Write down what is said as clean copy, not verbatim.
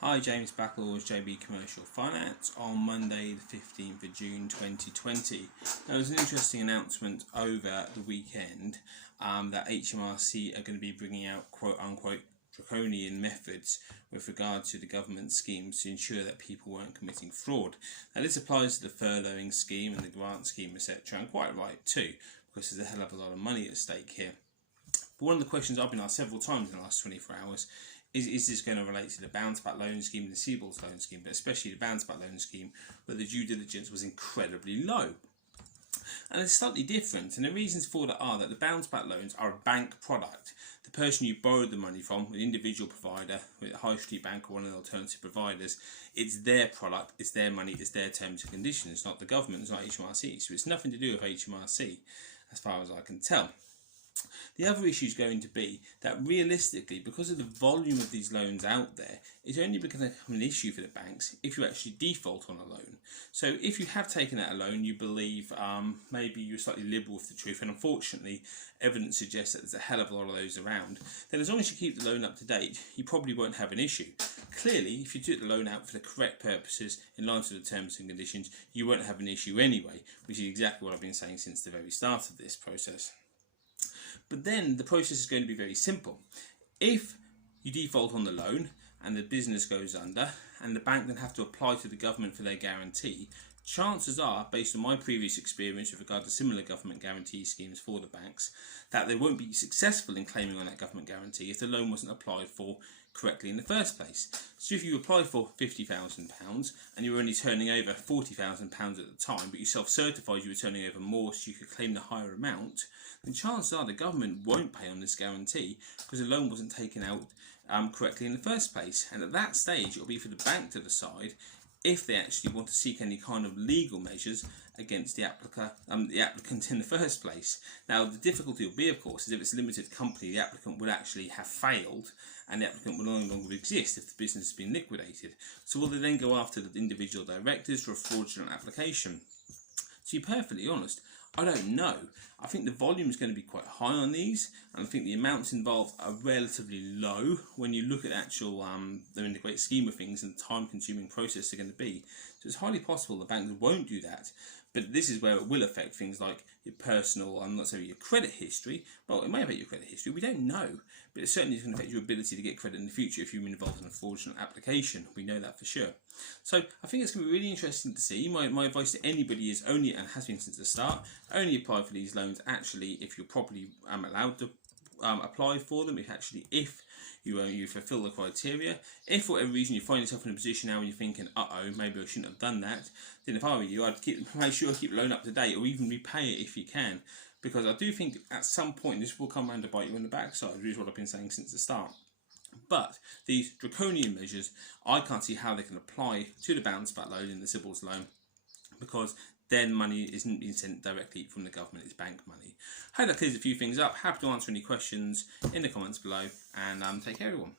Hi, James Backlaws, JB Commercial Finance on Monday the 15th of June 2020. There was an interesting announcement over the weekend that HMRC are going to be bringing out quote-unquote draconian methods with regard to the government schemes to ensure that people weren't committing fraud. Now this applies to the furloughing scheme and the grant scheme, etc., and quite right too, because there's a hell of a lot of money at stake here. But one of the questions I've been asked several times in the last 24 hours is this going to relate to the bounce back loan scheme and the receivables loan scheme, but especially the bounce back loan scheme where the due diligence was incredibly low. And it's slightly different, and the reasons for that are that the bounce back loans are a bank product. The person you borrowed the money from, an individual provider, with a high street bank or one of the alternative providers, it's their product, it's their money, it's their terms and conditions. It's not the government, it's not HMRC, so it's nothing to do with HMRC as far as I can tell. The other issue is going to be that realistically, because of the volume of these loans out there, it's only going to become an issue for the banks if you actually default on a loan. So if you have taken out a loan, you believe maybe you're slightly liberal with the truth, and unfortunately evidence suggests that there's a hell of a lot of those around, then as long as you keep the loan up to date, you probably won't have an issue. Clearly, if you took the loan out for the correct purposes in line with the terms and conditions, you won't have an issue anyway, which is exactly what I've been saying since the very start of this process. But then the process is going to be very simple. If you default on the loan and the business goes under and the bank then have to apply to the government for their guarantee, chances are, based on my previous experience with regard to similar government guarantee schemes for the banks, that they won't be successful in claiming on that government guarantee if the loan wasn't applied for correctly in the first place. So if you applied for £50,000 and you were only turning over £40,000 at the time, but you self-certified you were turning over more so you could claim the higher amount, then chances are the government won't pay on this guarantee because the loan wasn't taken out correctly in the first place. And at that stage, it will be for the bank to decide if they actually want to seek any kind of legal measures against the applicant in the first place. Now, the difficulty will be, of course, is if it's a limited company, the applicant would actually have failed and the applicant will no longer exist if the business has been liquidated. So will they then go after the individual directors for a fraudulent application? To be perfectly honest, I don't know. I think the volume is going to be quite high on these, and I think the amounts involved are relatively low when you look at actual, they're in the great scheme of things and the time-consuming process they're going to be. So it's highly possible the banks won't do that, but this is where it will affect things like your personal, I'm not saying your credit history. Well, it may affect your credit history, we don't know, but it certainly is going to affect your ability to get credit in the future if you're involved in a fraudulent application. We know that for sure. So I think it's going to be really interesting to see. My advice to anybody is only, and has been since the start, only apply for these loans actually if you're properly allowed to apply for them, if you fulfill the criteria. If for whatever reason you find yourself in a position now where you're thinking, maybe I shouldn't have done that, then if I were you, I'd make sure to keep the loan up to date or even repay it if you can, because I do think at some point this will come around to bite you on the backside, which is what I've been saying since the start. But these draconian measures, I can't see how they can apply to the bounce back loan and the CBILS loan, because then money isn't being sent directly from the government, it's bank money. Hope that clears a few things up. Happy to answer any questions in the comments below, and take care everyone.